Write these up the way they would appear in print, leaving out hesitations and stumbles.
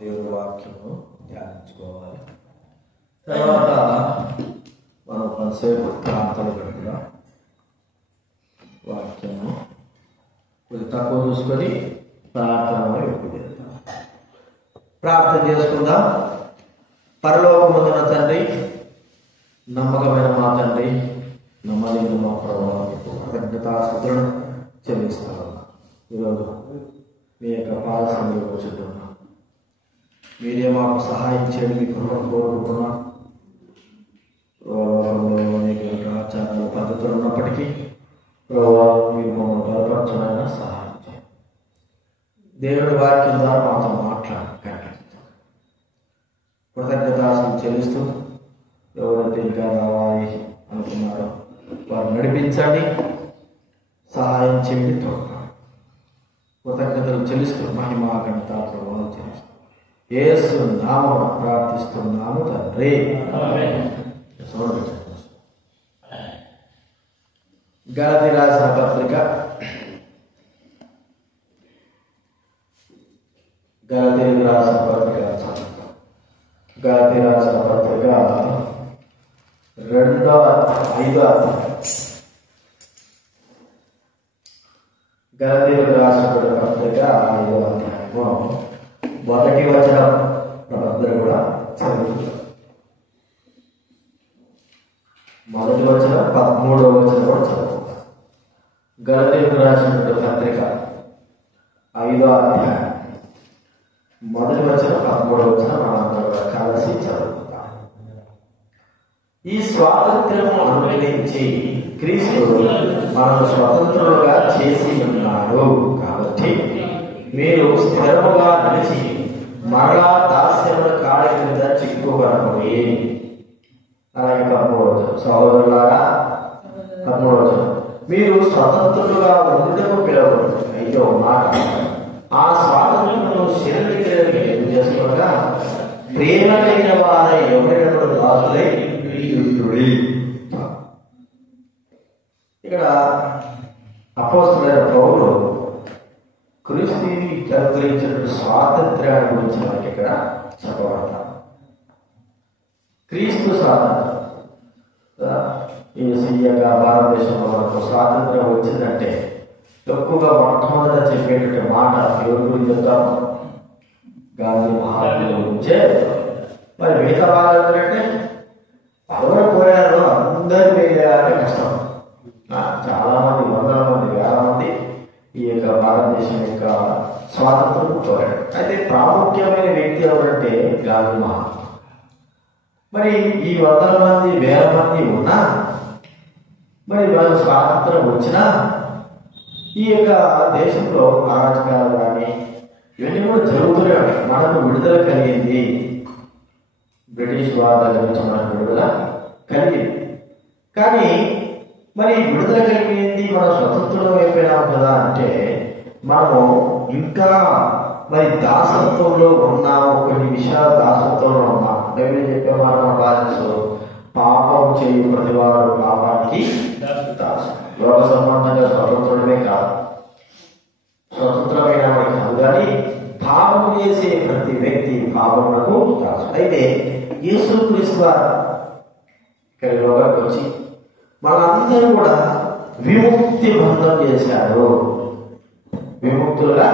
దేవుడి వాక్యము ధ్యానించుకోవాలి. తర్వాత మనం కొంతసేపు ప్రార్థన గడుపుగా వాక్యము కొద్ది తక్కువ చూసుకొని ప్రార్థన ఎక్కువ చేద్దాం. ప్రార్థన చేసుకుందాం. పరలోకమందున తండ్రి, నమ్మకమైన మా తండ్రి, నమ్మదగిన మా ప్రభువుకు కృతజ్ఞతాస్తుతులను చెల్లిస్తాను. ఈరోజు మీ యొక్క పాద సన్నిధిలో వచ్చుతున్నాం. మీరే మాకు సహాయం చేయండి, మీ కృపను కోరుకుంటున్నాం. అనేక ఆచారాలు పద్ధతులు ఉన్నప్పటికీ మీరు మమ్మల్ని బలపరచడానికి సహాయం చేయండి. దేవుడి వాక్యం ద్వారా మాతో మాట్లాడండి. కృతజ్ఞతాస్తుతులు చెల్లిస్తూ ఎవరైతే ఇంకా రావాలి అనుకున్నారో వారు నడిపించండి, సహాయం చేయండి, తోడ్పడండి. కృతజ్ఞతలు చెల్లిస్తూ మహిమా ఘనత ప్రభావం చేస్తూ యేసు నామమున ప్రార్థిస్తున్నాము తండ్రి. గలతీ రాసిన పత్రిక గలతీ రాసిన పత్రిక 5వ గలతీయులకు రాసిన పత్రిక 5వ అధ్యాయము మొదటి వచనం మనందరూ కూడా చదువుతాం. మొదటి వచనం 13వ వచనం కూడా చదువుతాం. గలతీయులకు రాసిన పత్రిక 5వ అధ్యాయం మొదటి వచనం 13వ వచనం మనందరూ కూడా కలిసి చదువుతాం. ఈ స్వాతంత్ర్యము అనుగ్రహించి క్రీస్తు మనను స్వతంత్రులుగా చేసి ఉన్నాడు. కాబట్టి మీరు స్థిరముగా నిలిచి మరలా దాస్యముల కాడి కింద చిక్కుబడబడి. అలాగే 13వ సహోదరులారా 13వ మీరు స్వతంత్రులుగా ఉండటకు పిలవబడు. అయితే మాట ఆ స్వాతంత్రమును శరీరక్రియలకు ఎదురు చేసుకోగా ప్రేమ కలిగిన వారి ఎవరైనప్పుడు దాసులై ఇక్కడ అపోస్తలుడైన పౌలు క్రీస్తుని అనుగ్రహించినటువంటి స్వాతంత్ర్యాన్ని గురించి మనకి ఇక్కడ చెప్పబడతాం. క్రీస్తు స్వాతంత్రం ఈ సీఎంగా భారతదేశంలో మనకు స్వాతంత్ర్యం వచ్చిందంటే ఎక్కువగా మొట్టమొదట చెప్పేటువంటి మాట ఎవరి గురించి చెప్తాము? గాంధీ మహాత్ముల గురించే. మరి మిగతా వాళ్ళందరంటే ఎవరు పోయారో అందరూ వెళ్ళారంటే కష్టం. చాలా మంది, వందల మంది, వేల మంది ఈ యొక్క భారతదేశం యొక్క స్వాతంత్రం కోరాడు. అయితే ప్రాముఖ్యమైన వ్యక్తి ఎవరంటే గాంధీ మహాత్ముడు. మరి ఈ వందల మంది, వేల మంది ఉన్నా మరి వాళ్ళ స్వాతంత్రం వచ్చినా ఈ యొక్క దేశంలో అరాచకాలు కానీ ఇవన్నీ కూడా జరుగుతూనే ఉన్నాయి. మనకు విడుదల కలిగింది, బ్రిటిష్ వారి దగ్గర నుంచి మనకు విడుదల కలిగింది. కానీ మరి విడుదల కలిగింది, మనం స్వతంత్రం అయిపోయినాం కదా అంటే మనము ఇంకా మరి దాసత్వంలో ఉన్నాము. కొన్ని విషయాలు దాసత్వంలో ఉన్నాము. నేను చెప్పే మాట బాధించు పాపం చేయు ప్రతివాడు పాపానికి దాసు. లోక సంబంధంగా స్వతంత్రమే కాదు, స్వతంత్రమైన వాడు కాదు, కానీ పాపం చేసే ప్రతి వ్యక్తి పాపములకు దాసు. అయితే యేసుక్రీస్తు వారు ఇక్కడ లోకానికి వచ్చి మనందరూ కూడా విముక్తి బంధం చేశాడు, విముక్తులుగా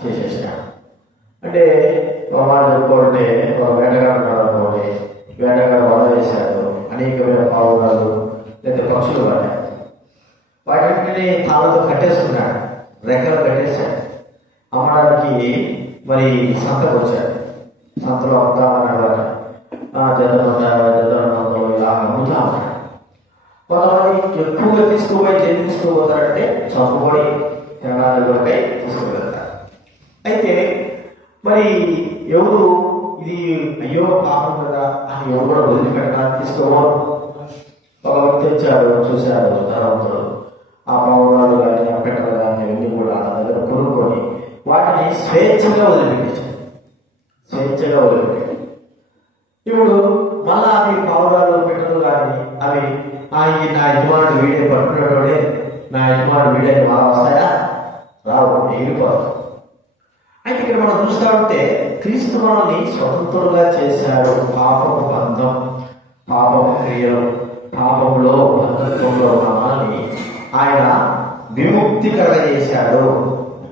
చేసేసాడు. అంటే మాట చెప్పుకోండి, వేటగాడు అనుకోండి, వేటగాడు వల వేశాడు, అనేకమైన పావురాలు లేదా పక్షులు పడ్డాయి. వాటిని తాళతో కట్టేసుకున్నాడు, రెక్కలు కట్టేశాడు. అమ్మడానికి మరి సంతకు వచ్చాడు. సంతలో అమ్ముతామన్నాడు. జతలు ఇలా అమ్ముతా ఉన్నాడు. కొంతమంది ఎక్కువగా తీసుకోబోయి ఏం తీసుకోబోతారంటే చంపుకొని తినడానికి కొరకై తీసుకువెళ్తారు. అయితే మరి ఎవరు ఇది అయ్యో పాపం కదా అని ఎవరు కూడా వదిలిపెట్టడానికి తీసుకోవాలి. ఒక వ్యక్తి తెచ్చాడు, చూశాడు ధనవంతుడు. ఆ పావురాలు కానీ ఆ పెట్టలు కానీ అవన్నీ కూడా ఆ దగ్గర కొనుక్కొని వాటిని స్వేచ్ఛగా వదిలిపెట్టించాడు. స్వేచ్ఛగా వదిలిపెట్టాడు. ఇప్పుడు మళ్ళా అవి పావురాలు పెట్టలు కానీ అవి నా యజమానుడు వీడే పట్టుకునేటోడే, నా యజమానుడు వీడే బాగా వస్తాయా? రావు, ఎగిరిపోతాడు. అయితే ఇక్కడ మనం చూస్తా ఉంటే క్రీస్తు మనల్ని స్వతంత్రులుగా చేశాడు. పాపపు బంధం, పాపపు క్రియలు, పాపంలో బంధత్వంలో ఉన్న మనల్ని ఆయన విముక్తి కలగజేశాడు.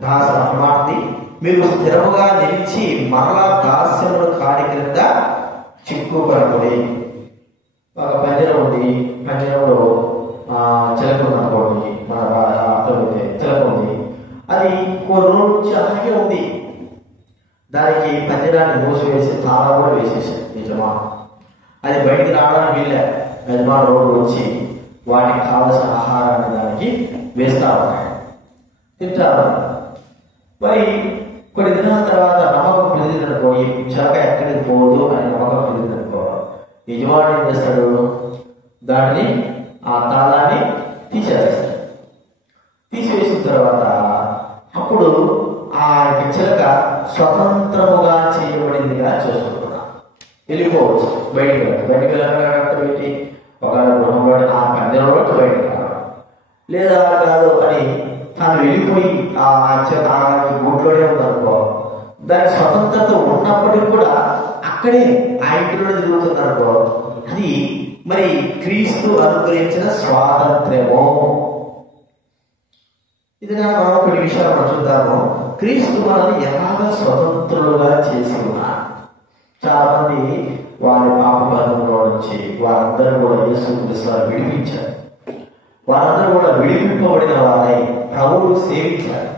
దాస అన్నమాటి మీరు స్థిరముగా నిలిచి మరలా దాస్యమును కాడి క్రింద చిక్కుకొనబడి. ఒక పంజరం ఉంది, పంజరంలో చిలక ఉందనుకోండి, మన అర్థమైతే చిలక ఉంది, అది కొన్ని రోజుల నుంచి అలాగే ఉంది. దానికి పంజరాన్ని మూసివేసి తాళం కూడా వేసేసాడు యజమాను. అది బయటికి రావడానికి వీళ్ళే. యజమాను రోజు వచ్చి వాటికి కావలసిన ఆహారాన్ని దానికి వేస్తా ఉన్నాడు, తింటారు. మరి కొన్ని దినాల తర్వాత నమ్మకం కుదిరిందనుకో, ఈ చిలక ఎక్కడికి పోదు అని నమ్మకం కుదిరిందనుకో, యజమానుడు ఏం చేస్తాడు, దాన్ని ఆ తాళాన్ని తీసేస్తాడు. తీసివేసిన తర్వాత అప్పుడు ఆ చిలక స్వతంత్రముగా చేయబడిందిగా చేసుకుంటున్నా వెళ్ళిపోవచ్చు. బయటికి వెళ్ళి ఒక గృహంలో ఆ పంజరంలో బయటకు రావడం, లేదా కాదు అని తాను వెళ్ళిపోయి ఆ గూట్లోనే ఉందనుకో, దాని స్వతంత్రత ఉన్నప్పటికీ కూడా అక్కడే ఆ ఇంటిలో తిరుగుతుంది అనుకో, అది మరి క్రీస్తు అనుగ్రహించిన స్వాతంత్ర్యము. ఇది మనం కొన్ని విషయాలు మనం చూద్దాము. క్రీస్తు మనల్ని ఎలాగ స్వతంత్రులుగా చేసి ఉన్నారు. చాలా మంది వారి పాప బంధంలో నుంచి వారందరూ కూడా యేసుక్రీస్తు వారు విడిపించారు. వారందరూ కూడా విడిపింపబడిన వారై ప్రభువును సేవించారు.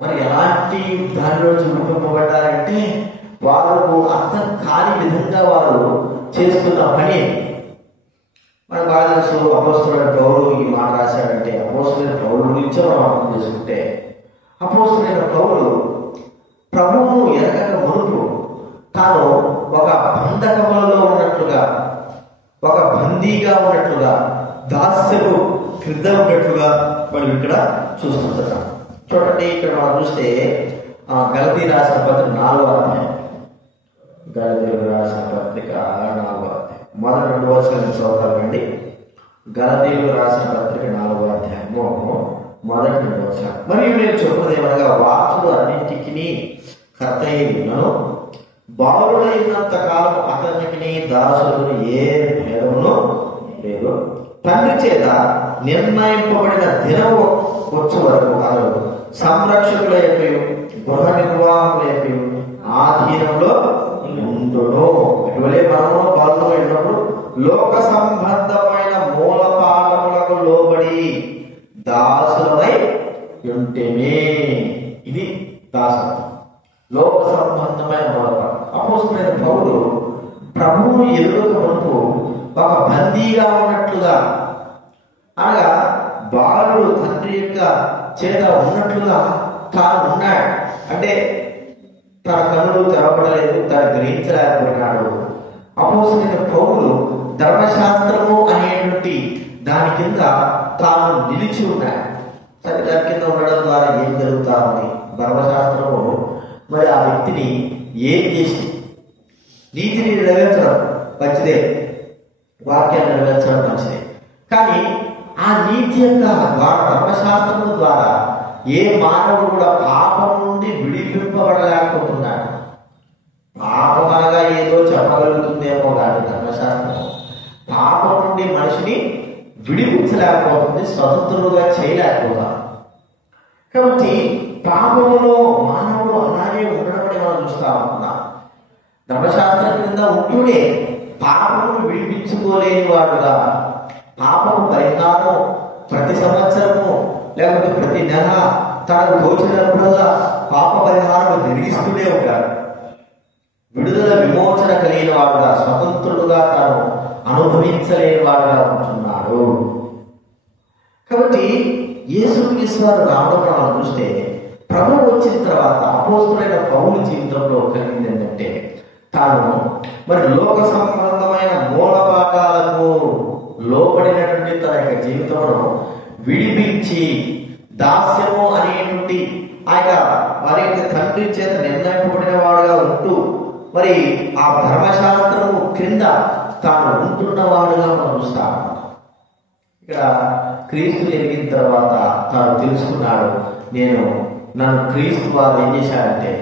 మరి ఎలాంటి దాని నుంచి విడిపింపబడ్డారంటే వారు అర్థం కాని విధంగా వారు చేస్తున్న పని. మనకు బాగా తెలుసు, అపోస్తలుడైన పౌలు ఈ మాట రాశాడంటే అపోస్తలుడైన పౌలు గురించే మనం అర్థం చేసుకుంటే, అపోస్తలుడైన పౌలు ప్రభువును ఎరగక మునుపు తాను ఒక బంధకములలో ఉన్నట్లుగా, ఒక బందీగా ఉన్నట్లుగా, దాస్యపు క్రింద ఉన్నట్లుగా మనం ఇక్కడ చూస్తుంటాం. చూడండి, ఇక్కడ మనం చూస్తే గలతీ రాసిన పత్రిక 4వ అధ్యాయం, గలతీయులకు రాసిన పత్రిక 4వ అధ్యాయం మొదటి 2 వచనాలను చదవాలండి. గలతీయులకు రాసిన పత్రిక 4వ అధ్యాయము మొదటి 2 వచనాలు. మరియు నేను చెప్పుదేమనగా వాసులు అన్నింటికి కర్త అయినను బాలుడైనంత కాలం అతనికి దాసులను ఏ భేదమును లేదు. తండ్రి చేత నిర్ణయింపబడిన దినము వచ్చే వరకు అతడు సంరక్షకుల యొక్క గృహ నిర్వాహకుల యొక్క ఆధీనంలో ఉండును. ఇటువలే మనము బాలులో ఉన్నప్పుడు లోక సంబంధమైన మూల పాఠములకు లోబడి దాసులమై ఉంటేనే. ఇది దాసత్వం, లోక సంబంధమైన మూలపాఠం. అపోస్తలుడైన పౌలు ప్రభువును ఎరుగక మునుపు ఒక బందీగా ఉన్నట్లుగా, అనగా బాలుడు తండ్రి యొక్క చేత ఉన్నట్లుగా తాను ఉన్నాడు. అంటే తన కన్నులు తెరవబడలేదు, తను గ్రహించలేకపోయినాడు. అపోస్తలుడైన పౌలు ధర్మశాస్త్రము అనేటువంటి దాని కింద తాను నిలిచి ఉన్నాడు. సరే, దాని కింద ఉండడం ద్వారా ఏం జరుగుతామని ధర్మశాస్త్రము మరి ఆ వ్యక్తిని ఏం చేసి నీతిని నెరవేర్చడం మంచిదే, వాక్యాన్ని నెరవేర్చడం మంచిదే. కానీ ఆ నీతి యొక్క ద్వారా, ధర్మశాస్త్రం ద్వారా ఏ మానవుడు కూడా పాపం నుండి విడిపింపబడలేకపోతున్నాడు. పాపం అనగా ఏదో చెప్పగలుగుతుందేమో కానీ ధర్మశాస్త్రం పాపం నుండి మనిషిని విడిపించలేకపోతుంది, స్వతంత్రులుగా చేయలేకపోతారు. కాబట్టి పాపములో మానవుడు అలాగే ఉండడం అని మనం చూస్తా ఉంటున్నాం. ధర్మశాస్త్రం క్రింద ఉంటూనే పాపమును విడిపించుకోలేని వాడుగా, పాపము పరిహారం ప్రతి సంవత్సరము లేకపోతే ప్రతి నెల తనకు తోచినప్పుడల్లా పాప పరిహారం జరిగిస్తూనే ఉంటాడు. విడుదల విమోచన కలిగిన వాడుగా, స్వతంత్రుడుగా తాను అనుభవించలేని వాడుగా ఉంటున్నాడు. కాబట్టి యేసుక్రీస్తు వారు రావడం మనం చూస్తే, ప్రభువు వచ్చిన తర్వాత అపోస్తలుడైన పౌలు జీవితంలో కలిగింది ఏంటంటే, తాను మరి లోక సంబంధమైన మూలపాఠాలకు లోబడినటువంటి తన యొక్క జీవితంలో విడిపించి దాస్యము అనేటువంటి ఆయన వారి యొక్క తండ్రి చేత నిర్ణయింపబడిన వాడుగా ఉంటూ మరి ఆ ధర్మశాస్త్రము క్రింద తాను ఉంటున్న వాడుగా మనం చూస్తాము. ఇక్కడ క్రీస్తు ఎరిగిన తర్వాత తాను తెలుసుకున్నాడు, నేను నన్ను క్రీస్తు వారు ఏం చేశారంటే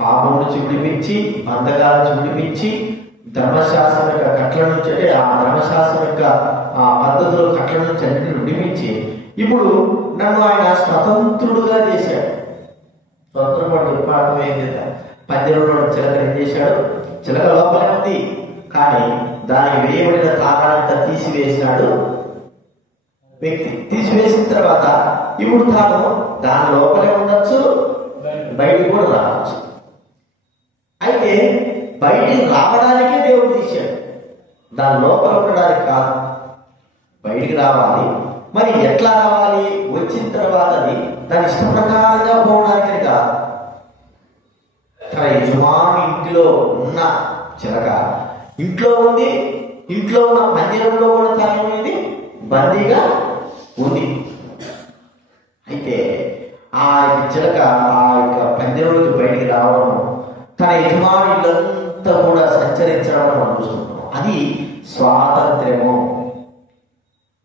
పాపం నుంచి విడిపించి, బంధకాల నుంచి విడిపించి, ధర్మశాస్త్రం యొక్క కట్ల నుంచి, అంటే ఆ ధర్మశాస్త్రం యొక్క ఆ పద్ధతులు కట్ల నుంచి అన్నింటిని విడిపించి ఇప్పుడు నన్ను ఆయన స్వతంత్రుడుగా చేశాడు. స్వతంత్రం ఎప్పుడు ఏంటి? పంజరంలో చిలక ఏం చేశాడు? చిలక లోపలే ఉంది, కానీ దానికి వేయబడిన తాళాలంతా తీసివేసినాడు వ్యక్తి. తీసివేసిన తర్వాత ఇప్పుడు తాను దాని లోపలే ఉండొచ్చు, బయటికి కూడా రావచ్చు. అయితే బయటికి రావడానికే దేవుడు తీశాడు, దాని లోపల ఉండడానికి కాదు. బయటికి రావాలి. మరి ఎట్లా రావాలి? వచ్చిన తర్వాత దాని ఇష్ట ప్రకారంగా పోవడానికి కాదు. తన యజమాని ఇంటిలో ఉన్న చిలక ఇంట్లో ఉంది, ఇంట్లో ఉన్న పంజరంలో కూడా తనేది బందీగా ఉంది. అయితే ఆ చిలక ఆ యొక్క పంజరంలోకి బయటికి రావడం, తన యజమాని ఇల్లంతా కూడా సంచరించడం మనం చూస్తున్నాం. అది స్వాతంత్ర్యము.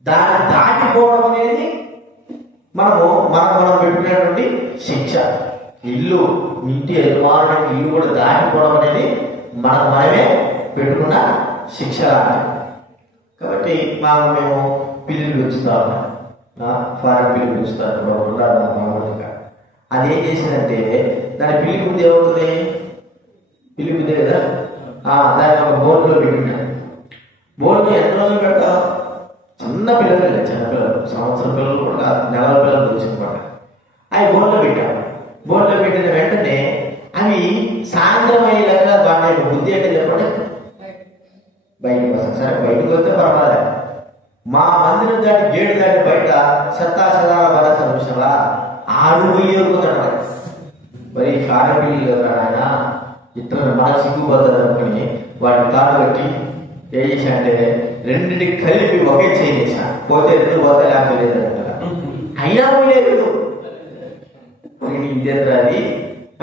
దాన్ని దాటిపోవడం అనేది మనం పెట్టుకునేటువంటి శిక్ష. ఇంటి యజమానుడికి ఇల్లు కూడా దాటిపోవడం అనేది మనమే పెట్టుకున్న శిక్ష. కాబట్టి మేము పిల్లులు పెంచుతాము, ఫారెన్ పిల్లి పెంచుతారు మామూలుగా. అది ఏం చేసిందంటే దాని పిల్లి బుద్ధి ఏమవుతుంది? పిల్లి బుద్ధి కదా, దాన్ని ఒక బోర్డులో పెట్టినాడు. బోర్డులో ఎన్ని రోజులు పెడతాం? చిన్న పిల్లలు, చిన్నపిల్లలు, సంవత్సరం పిల్లలు కూడా, నెలల పిల్లలు తెచ్చుకోమాట. అవి బోర్డులో పెట్టాము. బోర్డులో పెట్టిన వెంటనే అవి సాయంత్రం అయ్యేలాగా వాటి బుద్ధి అంటే చెప్పండి బయటకు వస్తాయి. సరే బయటకు వస్తే పర్వాలేదు. మా మందిరం దాటి గేటు దాటి బయట సదాల విషయంలా ఆడుపోయేపోతాడు. మరి కారపిల్లి కదా ఆయన ఇతర మన సిగ్గుపోతుంది అనుకుని వాటిని తాడు కట్టి ఏం చేశాడంటే రెండింటికి కలిపి ఒకే చేసాను. పోతే రెండు పోతే లేకపోలేదు అయినా పోలేదు. ఇదేంద్ర అది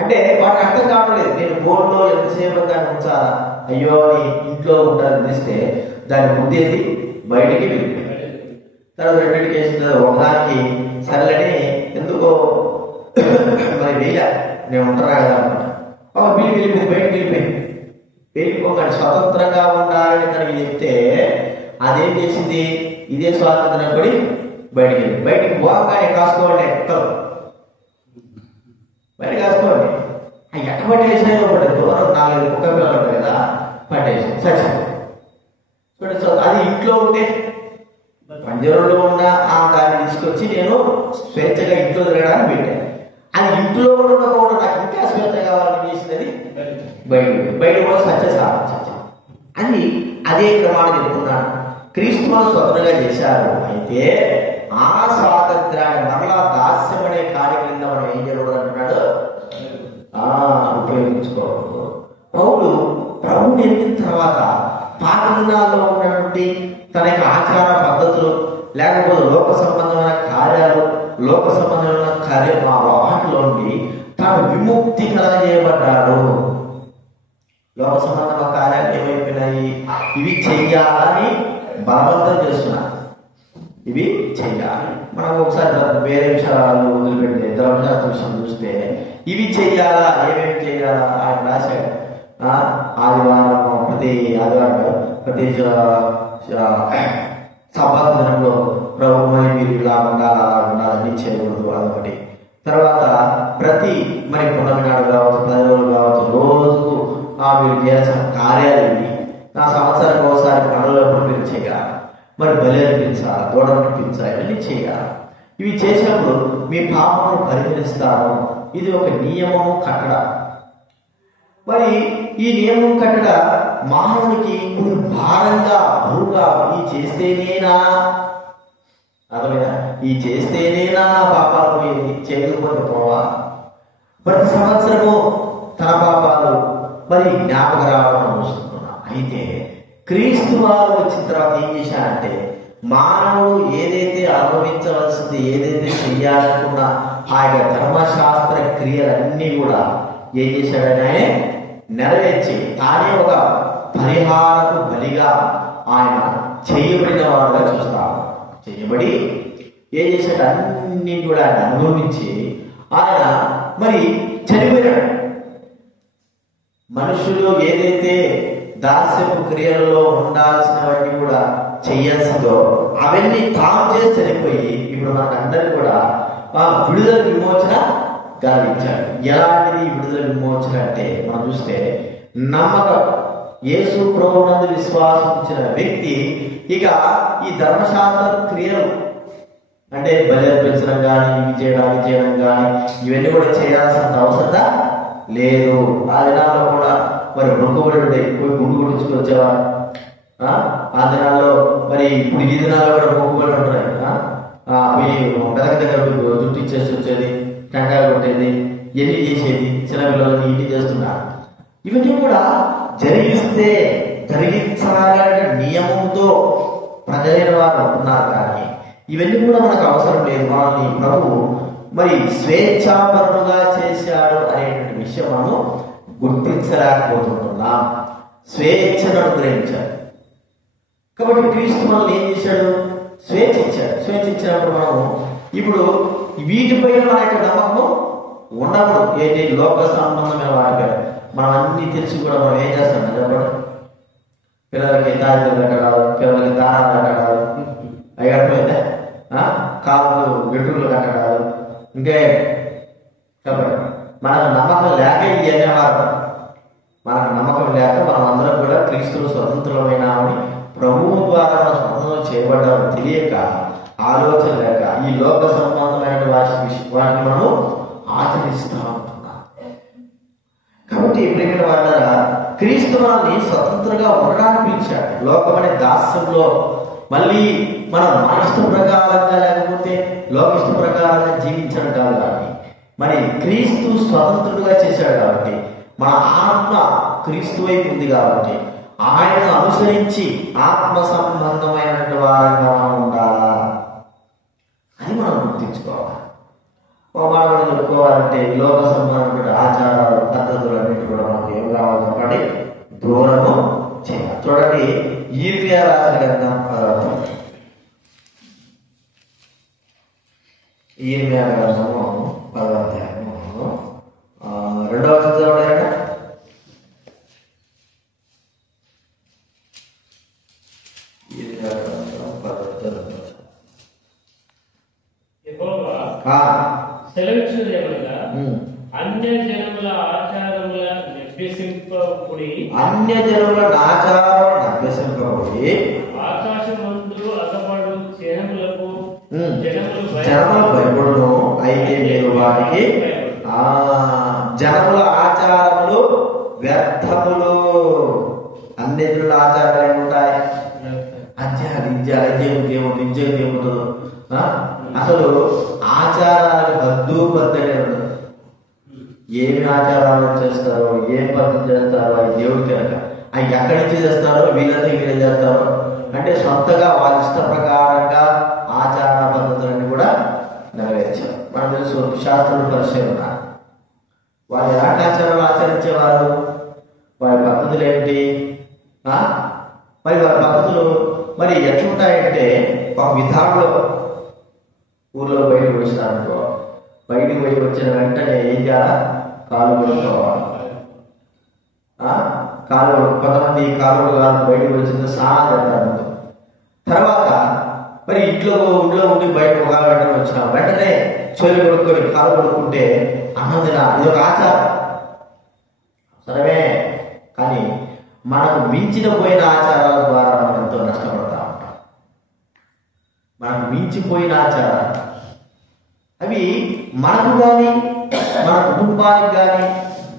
అంటే వాటికి అర్థం కావట్లేదు. నేను బోర్డులో ఎంతసేపు దాన్ని ఉంచాలా? అయ్యో అని ఇంట్లో ఉంటాను తీస్తే దాని బుద్ధి ఏది బయటికి వెళ్ళిపోయింది. తర్వాత రెండింటికి వేసిన ఒకదానికి సరేలని ఎందుకో మరి వేయ నేను ఉంటారా కదా అనమాట. వెళ్ళిపోయింది, బయటకు వెళ్ళిపోయింది. వెళ్ళిపోగానే స్వతంత్రంగా ఉండాలని తనకి చెప్తే అదేం చేసింది? ఇదే స్వాతంత్రం పడి బయటికి వెళ్ళి బయటికి పోగానే కాసుకోండి, ఎక్కలు బయట కాసుకోండి. ఎట్ట పట్టేసినాయో ఒకటి దూరం 4 కుక్క పిల్లలు ఉంటాయి కదా, పట్టేసి చచ్చింది. అది ఇంట్లో ఉంటే పంజరంలో ఉన్న దాన్ని తీసుకొచ్చి నేను స్వేచ్ఛగా ఇంట్లో తిరగడానికి పెట్టాను. అది ఇంట్లో కూడా ఉండకుండా నాకు ఇంకా స్వేచ్ఛ కావాలని చేసినది బయట కూడా సత్య అని అదే ప్రమాణం చెప్తున్నాను. క్రీస్తు వారు స్వతంత్రంగా చేశారు. అయితే ఆ స్వాతంత్రాన్ని మరలా దాస్యం అనే కార్యక్రమం మనం ఏం జరగదంటున్నాడు? ఉపయోగించుకోవద్దు. పౌలు ప్రభుని ఎరిగిన తర్వాత పాత దినాల్లో ఉన్నటువంటి తన యొక్క ఆచార పద్ధతులు, లేకపోతే లోక సంబంధమైన కార్యాలు, లోక సంబంధమైన వాటిలో నుండి తాను విముక్తి కలగజేయబడ్డాడు. లోక సంబంధమైన కార్యాలు ఏమైపోయినాయి? ఇవి చెయ్యాలని బలవంతం చేస్తున్నారు. ఇవి చెయ్యాలి. మనం ఒకసారి వేరే విషయాలు వదిలిపెట్టే ధర్మశాస్త్ర విషయం చూస్తే ఇవి చెయ్యాలా, ఏమేమి చెయ్యాలా ఆయన రాశాడు. ఆదివారం ప్రతి సబ్బాత్ దినంలో ప్రభుత్వం మీరు ఇలా ఉండాలి, అలా ఉండాలని చేయకూడదు, అదొకటి. తర్వాత ప్రతి మరి పున్నమి నాడు కావచ్చు, 10 రోజులు కావచ్చు, రోజుకు మీరు చేయాల్సిన కార్యాలు ఇవి. నా సంవత్సరానికి ఒకసారి పనులప్పుడు మీరు చేయాలి. మరి బలి అనిపించాలి, దూడ అనిపించాలి, ఇవన్నీ చేయాలి. ఇవి చేసినప్పుడు మీ పాపను పరిహరిస్తాను. ఇది ఒక నియమము కట్టడ. మరి ఈ నియమం కట్టడ మానవునికి కొన్ని భారంగా బరువుగా ఈ చేస్తేనేనా అర్థమైనా? ఈ చేస్తేనేనా పాపాలు పోయింది, చేయకపోతే పోవా? ప్రతి సంవత్సరము తన పాపాలు మరి జ్ఞాపక రావడం చూస్తున్నా. అయితే క్రీస్తు వారు వచ్చిన తర్వాత ఏం చేశారంటే మానవుడు ఏదైతే అనుభవించవలసింది, ఏదైతే చెయ్యాలనుకున్న ఆ యొక్క ధర్మశాస్త్ర క్రియలన్నీ కూడా ఏం చేశాడని నెరవేర్చి తానే ఒక పరిహారపు బలిగా ఆయన చేయబడిన వాడుగా చూస్తాడు. చేయబడి ఏం చేశాడు? అన్ని కూడా ఆయన అనుభవించి ఆయన మరి చనిపోయినాడు. మనుషులు ఏదైతే దాస్యపు క్రియలలో ఉండాల్సినవన్నీ కూడా చేయాల్సిందో అవన్నీ తాము చేసి చనిపోయి ఇప్పుడు మనకందరికి కూడా విడుదల విమోచన గావించాడు. ఎలాంటిది విడుదల విమోచన అంటే మనం చూస్తే నమ్మకం, యేసు ప్రభువునందు విశ్వాసం ఉంచిన వ్యక్తి ఇక ఈ ధర్మశాస్త్ర క్రియలు అంటే బలి అర్పించడం కానీ ఇవి చేయడం కానీ ఇవన్నీ కూడా చేయాల్సినంత అవసరం లేదు. ఆ దినాల్లో కూడా మరి మొక్కుబడి ఉండే పోయి గుండు కొట్టించుకుని వచ్చేవారు. ఆ దినాల్లో మరి ఇప్పుడు ఈ దినాల్లో కూడా మొక్కుబడి ఉంటాయి. పోయి మెదక దగ్గర జుట్టు ఇచ్చేసి వచ్చేది, టెంకాయ కొట్టేది, ఎన్ని చేసేది, చిన్నపిల్లలని ఇంటి చేస్తున్నారు. ఇవన్నీ కూడా జరిగించాలనే నియమంతో ప్రజలైన వారు ఉంటున్నారు. కానీ ఇవన్నీ కూడా మనకు అవసరం లేదు. మనల్ని ప్రభు మరి స్వేచ్ఛాపరుడుగా చేశాడు అనేటువంటి విషయం మనం గుర్తించలేకపోతున్నాం. స్వేచ్ఛను అనుగ్రహించాడు కాబట్టి క్రీస్తు మనల్ని ఏం చేశాడు? స్వేచ్ఛ ఇచ్చాడు. స్వేచ్ఛ ఇచ్చినప్పుడు మనము ఇప్పుడు వీటిపైన మన యొక్క నమ్మకం ఉండకూడదు. ఏంటి? లోక సంబంధమైన వాటిపై మనం అన్ని తెలిసి కూడా మనం ఏం చేస్తాం చెప్పండి? పిల్లలకి తాయిలు కట్టడాలు, పిల్లలకి దారాలు కట్టడాలు, అవి అర్థమైతే కాళ్ళు వెంట్రుకలు కట్టడాలు, ఇంకే చెప్పండి. మనకు నమ్మకం లేక ఇది అనేవారు. మనకు నమ్మకం లేక మనం అందరం కూడా క్రీస్తులు స్వతంత్రమైన ప్రభువు ద్వారా మన స్వతంత్రం చేయబడ్డామని తెలియక, ఆలోచన లేక ఈ లోక సంబంధమైన వాటిని మనము ఆచరిస్తూ ఉంటున్నాం. కాబట్టి ప్రేమిన వాళ్ళ క్రీస్తు మనల్ని స్వతంత్రంగా ఉండడానికి పిలిచాడు. లోకమనే దాస్యంలో మళ్ళీ మనం మన ఇష్ట ప్రకారంగా లేకపోతే లోక ఇష్ట ప్రకారంగా జీవించడం కాదు. కానీ మరి క్రీస్తు స్వతంత్రుడుగా చేశాడు కాబట్టి మన ఆత్మ క్రీస్తు వైపు ఉంది కాబట్టి ఆయనను అనుసరించి ఆత్మ సంబంధమైనటువంటి వారంగా మనం ఉండాలా అని మనం గుర్తించుకోవాలి. మనం చెప్పుకోవాలంటే లోక సంబంధమైన ఆచారాలు, పద్ధతులు అన్నిటి కూడా మనకు ఏం కావాలి చెప్పండి? దూరము చేయాలి. చూడండి, యిర్మీయా రాసిన గ్రంథం 10వ అధ్యాయము 2వ వచనం. అన్య జనముల ఆచారములను అభ్యసింపబడి ఆకాశమందు అగపడు జనములకు జనములు భయపడును. అయితే మీరు వాటికి జనముల ఆచారములు వ్యర్థములు. అన్ని జనుల ఆచారాలు ఏముంటాయి? ఏముంటుందో అసలు ఆచారాలు హద్దు పద్ధతి ఉండదు. ఏమి ఆచారాలు చేస్తారో, ఏం పద్ధతి చేస్తారో అది దేవుడికి కనుక అవి ఎక్కడి నుంచి చేస్తారో వీళ్ళంతా వీళ్ళు చేస్తారో అంటే సొంతగా వాళ్ళ ఇష్ట ప్రకారంగా ఆచార పద్ధతులన్నీ కూడా నెరవేర్చారు. మనకు తెలుసు శాస్త్రులు పరిచయం ఉన్నారు. వాళ్ళు ఎలాంటి ఆచారాలు ఆచరించేవారు, వారి పద్ధతులు ఏమిటి, మరి వారి పద్ధతులు మరి ఎట్లుంటాయంటే ఒక విధానంలో ఊళ్ళో బయటకు వచ్చినారనుకో, బయటికి పోయి వచ్చిన వెంటనే ఏం చేయాలా? కాలు కొడుకోవాలి. కొంతమంది కాలు బయటకు వచ్చిన స్నానం చేస్తారు. తర్వాత మరి ఇంట్లో ఉండి బయట ఒక వెంటనే వచ్చిన వెంటనే చోలి కొడుక్కొని కాలు కొడుకుంటే అన్నం తిన. ఇది ఒక ఆచారం సరే. కానీ మనకు మించిన పోయిన ఆచారాల ద్వారా మనం ఎంతో నష్టపడతా ఉంటాం. మనకు మించిపోయిన ఆచారాలు అవి మనకు కానీ మన కుటుంబానికి కానీ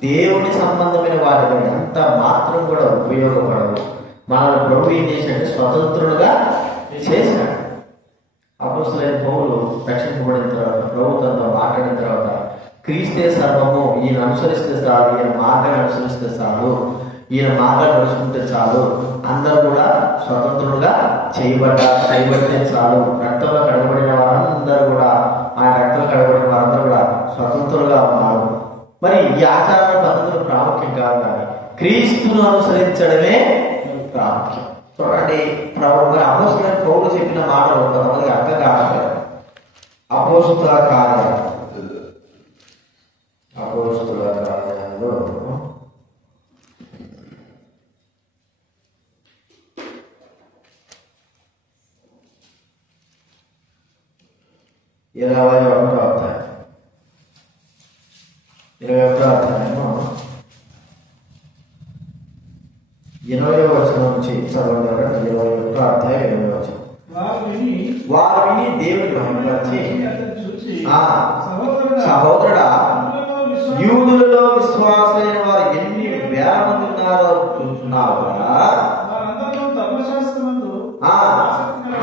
దేవుని సంబంధమైన వాటి కానీ ఎంత మాత్రం కూడా ఉపయోగపడవు. మనల్ని ప్రభు ఏం చేశాడు? స్వతంత్రులుగా చేశాడు. అపోస్తలుడైన పౌలు రక్షింపబడిన తర్వాత ప్రభుత్వంతో మాట్లాడిన తర్వాత క్రీస్తే సర్వము, ఈయన అనుసరిస్తే చాలు, ఈయన మార్గాన్ని అనుసరిస్తే చాలు, ఈయన మార్గాన్ని నడుచుకుంటే చాలు, అందరూ కూడా స్వతంత్రులుగా చేయబడితే చాలు. రక్తంలో కడగబడిన వారందరూ కూడా, ఆ రక్తంలో కడగబడిన వారందరూ కూడా స్వతంత్రులుగా ఉన్నారు. మరి ఈ ఆచార పద్ధతులు ప్రాముఖ్యం కాదు, కానీ క్రీస్తును అనుసరించడమే ప్రాముఖ్యం. చూడండి, అపోస్తలుడైన పౌలు చెప్పిన మాటలు కొంతమందికి అర్థం కావట్లేదు. అపోస్తల కార్యాలు అపోస్తుల కార్యాలలో 21వ అధ్యాయం 21వ అధ్యాయము 20వ వచనం నుంచి చదవండి. 21వ అధ్యాయం 20వ వచనం. వారు విని దేవుని మహిమపరిచి, సహోదరుడా, యూదులలో విశ్వాసైన వారు ఎన్ని వేల మంది ఉన్నారో చూస్తున్నావు కదా.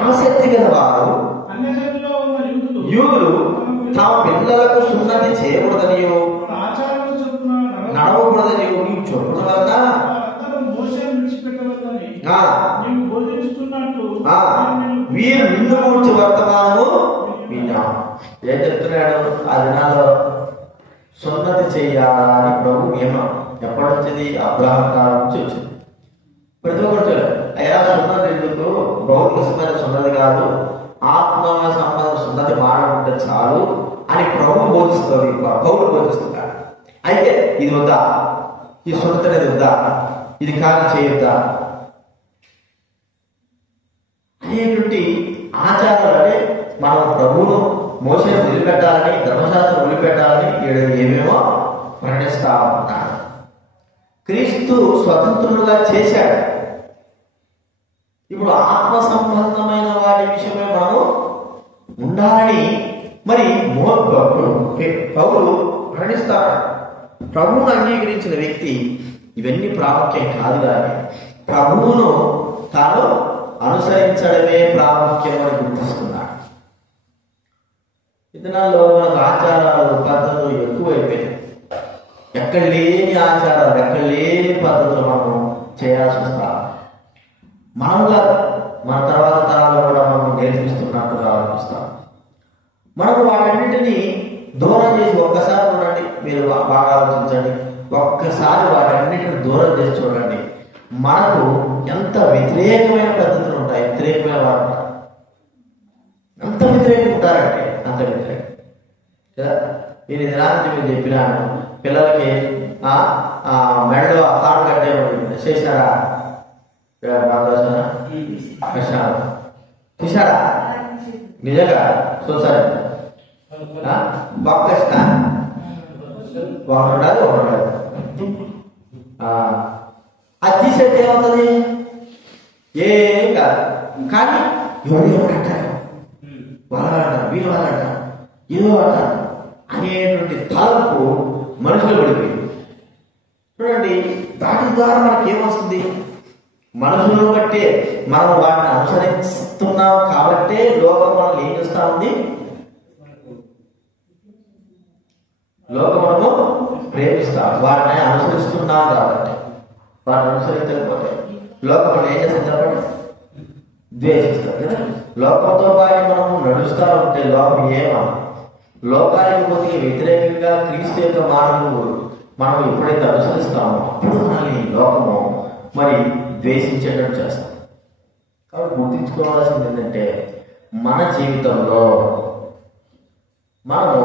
ఆసక్తి గల వారు యూదులు తమ పిల్లలకు సున్నతి చేయకూడదనియో నడవకూడదనియో నీవు చెప్పడం వలన వీరు నిన్ను గురించి వర్తమానము విన్నాం. ఏం చెప్తున్నాడు? ఆ దినాల్లో సున్నతి చెయ్యాలని ప్రభు నియమం ఎప్పటి వచ్చింది? అబ్రహాం కాలం నుంచి వచ్చింది. ప్రతి ఒక్కరు అయ్యా సున్నతి ఎందుకు? భౌతికమైన సున్నతి కాదు, ఆత్మ సంబంధ సున్నతి మానవుంటే చాలు అని ప్రభు బోధిస్తుంది, పౌరులు బోధిస్తున్నాడు. అయితే ఇది వద్దా? ఈ సున్నతి అనేది వద్దా? ఇది కాదు చేయొద్దా అనేటువంటి ఆచారాలు, అంటే మనం ప్రభువును మోసేను వదిలిపెట్టాలని, ధర్మశాస్త్రం వదిలిపెట్టాలని ఏమేమో ప్రకటిస్తా ఉంటాడు. క్రీస్తు స్వతంత్రులుగా చేశాడు. ఇప్పుడు ఆత్మ సంబంధమైన వాటి విషయమే మనం ఉండాలని మరి పౌలు ప్రకటిస్తాడు. ప్రభువును అంగీకరించిన వ్యక్తి ఇవన్నీ ప్రాముఖ్యం కాదు, కానీ ప్రభువును తాను అనుసరించడమే ప్రాముఖ్యం అని గుర్తిస్తున్నాడు. ఈ దినాల్లో మనకు ఆచారాలు పద్ధతులు ఎక్కువైపోయాయి. ఎక్కడ లేని ఆచారాలు, ఎక్కడ లేని పద్ధతులు మనం చేయాల్సి వస్తా. మనముగా మన తర్వాత తరాలు కూడా మనం నేర్పిస్తున్నట్టుగా అనిపిస్తాం. మనం వాటన్నిటినీ దూరం చేసి ఒక్కసారి చూడండి, మీరు బాగా ఆలోచించండి. ఒక్కసారి వాటన్నిటిని దూరం చేసి చూడండి, మనకు ఎంత వ్యతిరేకమైన పద్ధతులు ఉంటాయి. వ్యతిరేకమైన వారు ఉంటారు. ఎంత వ్యతిరేకం ఉంటారంటే అంత వ్యతిరేకం కదా. నేను ఇది రాత్రి మీరు చెప్పినాను, పిల్లలకి మెడలో తాడు కట్టే చేసినారా? చూసారా? నిజంగా చూసారు. బాగా ఒకటి ఉండాలి, ఒకటి ఉండాలి. అది తీసేస్తే ఏమవుతుంది? ఏం కాదు. కానీ ఎవరు అంటారు, వాళ్ళు అంటారు, వీళ్ళు వాళ్ళు అంటారు, ఏదో అంటారు అనేటువంటి తలంపు మనుషులు పడిపోయింది. చూడండి, దాని ద్వారా మనకి ఏమొస్తుంది? మనుషులను బట్టే మనం వాటిని అనుసరిస్తున్నాం కాబట్టే లోకం మనల్ని ఏం చేస్తా ఉంది? లోకం మనము ప్రేమిస్తాం, వాటిని అనుసరిస్తున్నాం కాబట్టి. వాటిని అనుసరించకపోతే లోకం మనం ఏం చేస్తాం చెప్పండి? ద్వేషిస్తాం కదా. లోకంతో పాటు మనము నడుస్తూ ఉంటే లోకం ఏమో లోకానికి కొద్దిగా వ్యతిరేకంగా క్రీస్తు యొక్క మానవులు మనం ఎప్పుడైతే అనుసరిస్తామో అప్పుడు మనల్ని లోకము మరి ద్వేషించేటట్టు చేస్తాం. కాబట్టి గుర్తించుకోవాల్సింది ఏంటంటే, మన జీవితంలో మనము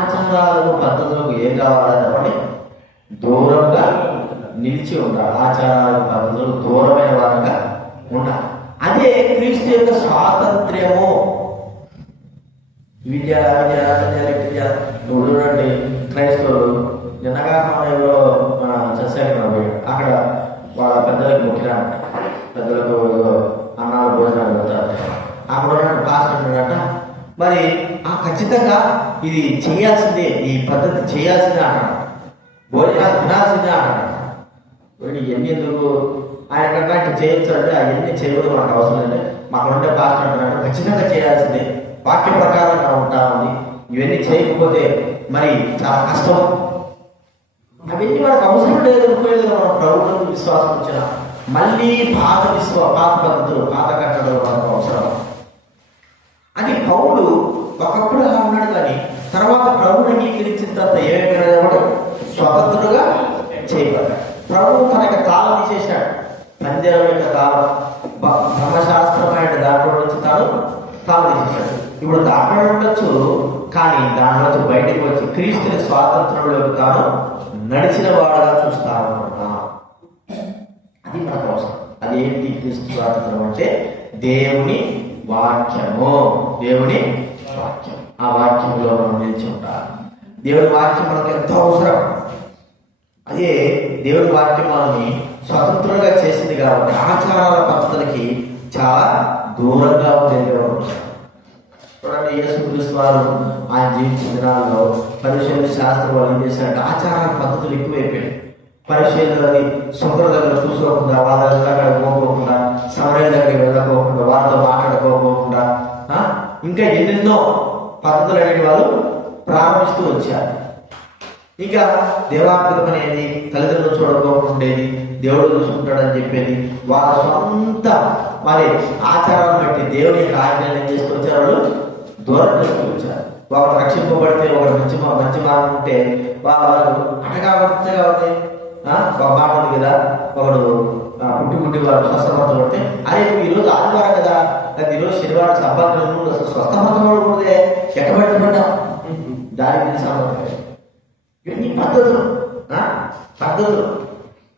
ఆచారాలను పద్ధతులకు ఏం కావాలో చెప్పండి, దూరంగా నిలిచి ఉండాలి. ఆచారాల పద్ధతులకు దూరమైన వారంగా ఉండాలి. అదే క్రీస్తు యొక్క స్వాతంత్ర్యము. విద్య నువ్వు చూడండి, క్రైస్తవులు నిన్నగా మన ఎవరో చర్చగా పోయాడు. అక్కడ వాళ్ళ పెద్దలకు ముఖ్యమంట, పెద్దలకు అన్నాలు భోజనాలు పెడతారు. అక్కడ పాస్టర్ ఉన్నాడట, మరి ఖచ్చితంగా ఇది చేయాల్సిందే, ఈ పద్ధతి చేయాల్సిందే అన్నాడు. భోజనాలు తినాల్సిందే అన్నాడు. ఎన్ని ఎందుకు ఆయన కన్నా ఇట్లా చేయొచ్చు అంటే అవన్నీ చేయకూడదు, మనకు అవసరం లేదు. మాకు ఉండే పాస్టర్ అంటున్నాడు ఖచ్చితంగా చేయాల్సిందే, వాక్య ప్రకారంగా ఉంటా ఉంది. ఇవన్నీ చేయకపోతే మరి చాలా కష్టం. అవన్నీ మనకు అవసరం లేదు అనుకోలేదు. మన ప్రభుత్వం విశ్వాసం వచ్చిన మళ్ళీ పాత పద్ధతులు, పాత కట్టడలు మనకు అవసరం. అది పౌలు ఒకప్పుడు అలా ఉన్నాడు, కానీ తర్వాత ప్రభుని అంగీకరించిన తర్వాత ఏమైనా స్వతంత్రుడుగా చేయబడ్డాడు. ప్రభువు తన యొక్క తాళం తీసేశాడు. పంజరం యొక్క తాళం, ధర్మశాస్త్రమైన దాంట్లో నుంచి తాను తాళం తీసేశాడు. ఇప్పుడు దాంట్లో ఉండొచ్చు, కానీ దానిలోంచి బయటికి వచ్చి క్రీస్తుని స్వాతంత్రంలోకి తాను నడిచిన వాడుగా చూస్తాను. అది మనకు అవసరం. అది ఏంటి క్రీస్తు స్వాతంత్రం అంటే? దేవుని వాక్యము. దేవుని వాక్యం. ఆ వాక్యంలో మనం నిలిచి ఉంటారు. దేవుని వాక్యం మనకు ఎంతో అవసరం. అదే దేవుని వాక్యం మనల్ని స్వతంత్రంగా చేసింది కాబట్టి ఆచారాల పద్ధతులకి చాలా దూరంగా ఉండేది. చూడండి, యేసుక్రీస్తు వారు ఆయన జీవించిన దినాల్లో పరిశీలన శాస్త్రం వాళ్ళు ఏం చేశారంటే ఆచారాల పద్ధతులు ఎక్కువైపోయాయి. పరిశీలనని శుభ్ర దగ్గర కూర్చోకుండా, వాళ్ళ దగ్గర పోకోకుండా, సమరయ దగ్గరికి వెళ్ళకోకుండా, వాళ్ళతో మాట్లాడుకోకుండా ఇంకా ఎన్నెన్నో పద్ధతులు అనేవి వాళ్ళు ప్రారంభిస్తూ వచ్చారు. ఇంకా దేవార్పణం అనేది తల్లిదండ్రులు చూడకపోకుండేది, దేవుడు చూసుకుంటాడని చెప్పేది. వాళ్ళ సొంత మరి ఆచారాలను బట్టి దేవుని యొక్క ఆజ్ఞలు ఏం చేసుకొచ్చారు, వాళ్ళు దూరం చేసుకొచ్చారు. ఒకరు రక్షింపబడితే ఒకరు మంచి మార్గం ఉంటే వాళ్ళు అటగా ఉంది. ఒక మాట ఉంది కదా, ఒకడు పుట్టి వాడు స్వస్థమతం పడితే అరే ఈరోజు ఆదివారం కదా, అది ఈరోజు శనివారం సబ్బాలు స్వస్థమతం పడకూడదే, ఎక్కబెట్టబడ్డా దానికి సంబంధం. ఇవన్నీ పద్ధతులు.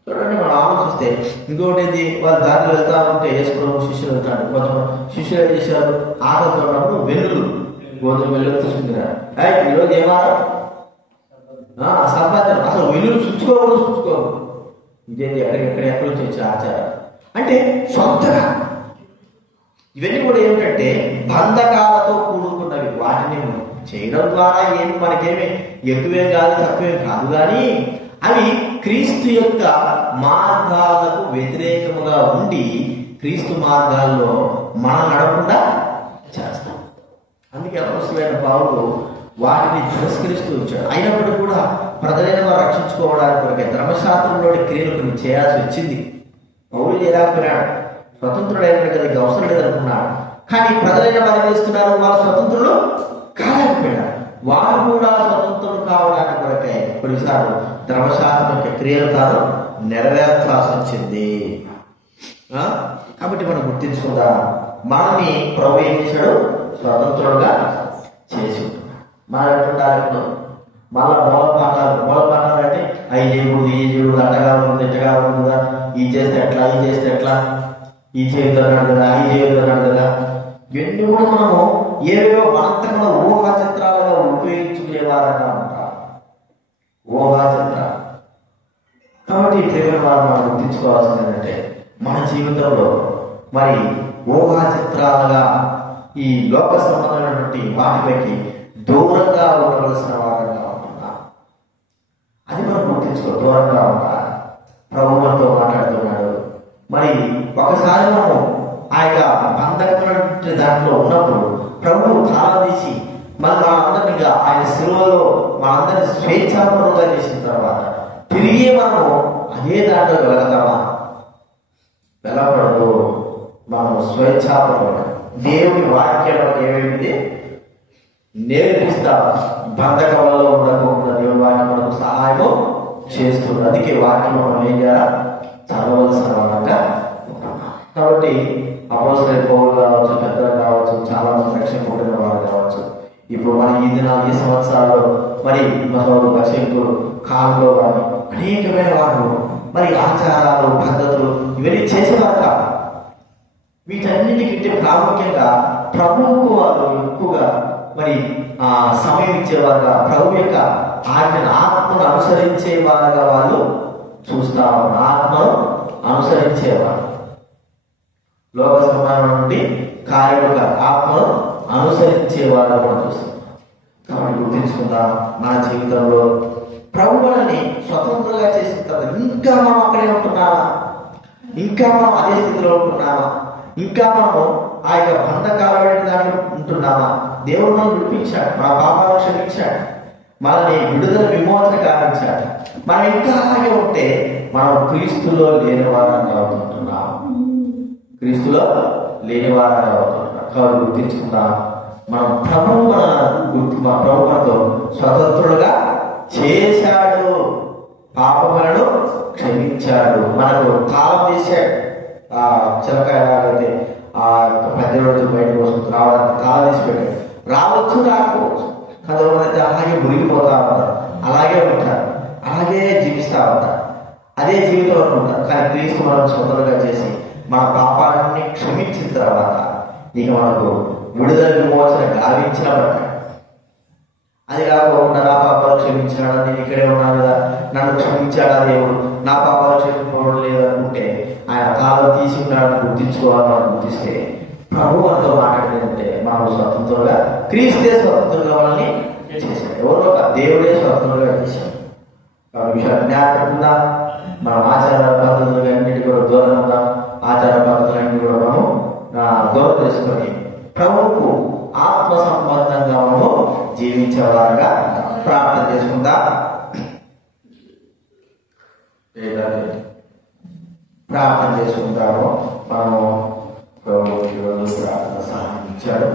చూడండి, మనం ఆలోచిస్తే ఇంకోటి ఏంటి, వాళ్ళు దారిలో వెళ్తా ఉంటే వేసుకోవడం శిష్యులు వెళ్తాడు. కొంతమంది శిష్యులు ఏం చేశారు, ఆకలితో ఉన్నప్పుడు వెన్నులు గోధుమ వెల్లులు తీసుకుంటున్నారు. ఈరోజు ఏమారా సంపాదన అసలు వెన్నులు చుచ్చుకోకూడదు. ఇదేంటి ఎక్కడి నుంచి వచ్చే ఆచారం అంటే సొంతగా. ఇవన్నీ కూడా ఏమిటంటే బంధకాలతో కూడుకున్నవి. వాటిని చేయడం ద్వారా మనకేమి ఎక్కువేం కాదు, తక్కువేం కాదు, కానీ అవి క్రీస్తు యొక్క మార్గాలకు వ్యతిరేకముగా ఉండి క్రీస్తు మార్గాల్లో మనం నడకుండా చేస్తాం. అందుకే అపొస్తలుడైన పౌలు వాటిని తిరస్కరిస్తూ వచ్చాడు. అయినప్పటికీ కూడా ప్రజలైన వారు రక్షించుకోవడానికి కొరకే ధర్మశాస్త్రంలోని క్రియలు కొన్ని చేయాల్సి వచ్చింది. పౌలు లేకపోయినాడు, స్వతంత్రుడైన కదా, ఇది అవసరం లేదనుకున్నాడు. కానీ ప్రజలైన వారు వేస్తున్నారు, వాళ్ళ స్వతంత్రులు కాలేకపోయినారు. వారు కూడా స్వతంత్రులు కావడానికి కొరకే కొన్నిసార్లు ధర్మశాస్త్రం యొక్క క్రియలు తాను నెరవేర్చాల్సి వచ్చింది. కాబట్టి మనం గుర్తించుకుందాం, మనల్ని ప్రభు ఏం చేశాడు, స్వతంత్రులుగా చేసి ఉంటున్నాడు. మనం ఎట్లుంటారు ఇప్పుడు మళ్ళా మూలపాఠాలు అంటే అవి చేయకూడదు, ఈ చేయకూడదు, అట్టగా ఉంది, ఇట్టగా ఉంది కదా, ఈ చేస్తే ఎట్లా, ఈ చేస్తే ఎట్లా, ఈ చేయొద్దు అన్నాడు కదా, ఈ చేయొద్దు అన్నాడు కదా. ఇవన్నీ కూడా మనము ఏవేవో మనంతా కూడా ఊహా చిత్రాలుగా ఉపయోగించుకునేవారంగా ఉంటారు. ఊహా చిత్రాలు. కాబట్టి ప్రేమ వారు మనం గుర్తించుకోవాల్సింది ఏంటంటే మన జీవితంలో మరి ఊహా చిత్రాలుగా ఈ లోక సంబంధమైనటువంటి వాటిపైకి దూరంగా ఉండవలసిన వారంగా ఉంటున్నాం. అది మనం గుర్తించుకో, దూరంగా ఉండాలి. ప్రభు మనతో మాట్లాడుతున్నాడు. మరి ఒకసారి మనం ఆ యొక్క బంధకమైనటువంటి దాంట్లో ఉన్నప్పుడు ప్రభువు తాళం తీసి మన అందరిగా ఆయన శిలువలో మనందరినీ స్వేచ్ఛాపరులుగా చేసిన తర్వాత తిరిగి మనము అదే దాంట్లో వెళతామా? వెళ్ళకూడదు. మనము స్వేచ్ఛాపరులు. దేవుని వాక్యం ఏమైంది నేర్పిస్తా, బంధకంలో ఉండకుండా దేవుని వాక్యం మనకు సహాయం చేస్తుంది. అందుకే వాక్యం మనం ఏం చేయాలి, చదవలసిన వాళ్ళగా. కాబట్టి అపోస్తలుడైన పౌలు కావచ్చు, పెద్దలు కావచ్చు, చాలా మంది రక్షణ పొందిన వారు కావచ్చు, ఇప్పుడు మన ఈ దినాలు, ఈ సంవత్సరాల్లో మరి భక్తులు కాలంలో కానీ అనేకమైన వారు మరి ఆచారాలు, పద్ధతులు ఇవన్నీ చేసేవారు కాదు. వీటన్నిటికంటే ప్రాముఖ్యంగా ప్రభువుకు వారు ఎక్కువగా మరి సమయం ఇచ్చేవారుగా, ప్రభు యొక్క ఆజ్ఞను, ఆత్మను అనుసరించేవారుగా వాళ్ళు చూస్తారు. ఆత్మను అనుసరించేవారు. లోక సమానం నుండి కార్యముల ఆత్మను అనుసరించేవారుగా మనం చూస్తాం. కాబట్టి గుర్తించుకుందాం, మన జీవితంలో ప్రభు మనల్ని స్వతంత్రంగా చేసిన తర్వాత ఇంకా మనం అక్కడే ఉంటున్నామా? ఇంకా మనం అదే స్థితిలో ఉంటున్నామా? ఇంకా మనం ఆ యొక్క బంధకాలమైన దాంట్లో ఉంటున్నామా? దేవుడు మనం విడిపించాడు, మన పాపాలను క్షమించాడు, మనల్ని విడుదల విమోచన కావించాడు. మనం ఇంకా అలాగే ఉంటే మనం క్రీస్తులో లేని వారంగా అవుతుంటున్నాం. క్రీస్తులో లేని వారంగా అవుతుంటున్నాం. కాబట్టి గుర్తించుకుందాం, మనం ప్రభువు మనతో స్వతంత్రుడుగా చేశాడు, పాపములను క్షమించాడు, మనకు తాళం తీశాడు. ఆ చిలకాయ ఎలాగైతే ఆ 10 రోజులు బయటకు వస్తుంది రావడానికి తాళం తీసి పెట్టాడు. రావచ్చు, రాకపోవచ్చు, కొంతమంది అయితే అలాగే మురిగిపోతా ఉంటారు, అలాగే ఉంటారు, అలాగే జీవిస్తూ ఉంటారు, అదే జీవితంలో ఉంటారు. కానీ క్రీస్తు మనం స్వతంత్రంగా చేసి మన పాపాలన్నీ క్షమించిన తర్వాత ఇక మనకు విడుదల విమోచన గావించిన పడ్డాడు. అది కాకుండా నా పాపాలు క్షమించాడా, నేను ఇక్కడే ఉన్నాను కదా, నన్ను క్షమించాడా దేవుడు, నా పాపాలు క్షమించడం లేదనుకుంటే ఆయన కాలం తీసి ఉన్నాడని గుర్తించుకోవాలని గుర్తిస్తే ప్రభు మనతో మాట్లాడేదంటే మనం స్వతంత్రంగా క్రీస్తే స్వతంత్రంగా మనల్ని చేశాడు. ఎవరో దేవుడే స్వతంత్రంగా చేశాడు. కాబట్టి విషయాలు జ్ఞాపకకుండా మనం ఆచార పద్ధతులు అన్నిటి కూడా దూరం ఉందాం. ఆచార పద్ధతులన్నీ కూడా మనం దూరం చేసుకొని ప్రభువుకు ఆత్మ సంబంధంగా మనము జీవించేవారుగా ప్రార్థన చేసుకుందాం. ప్రార్థన చేసుకుంటాము. మనము ప్రభు ఈరోజు ప్రార్థన సహాయం ఇచ్చాడు.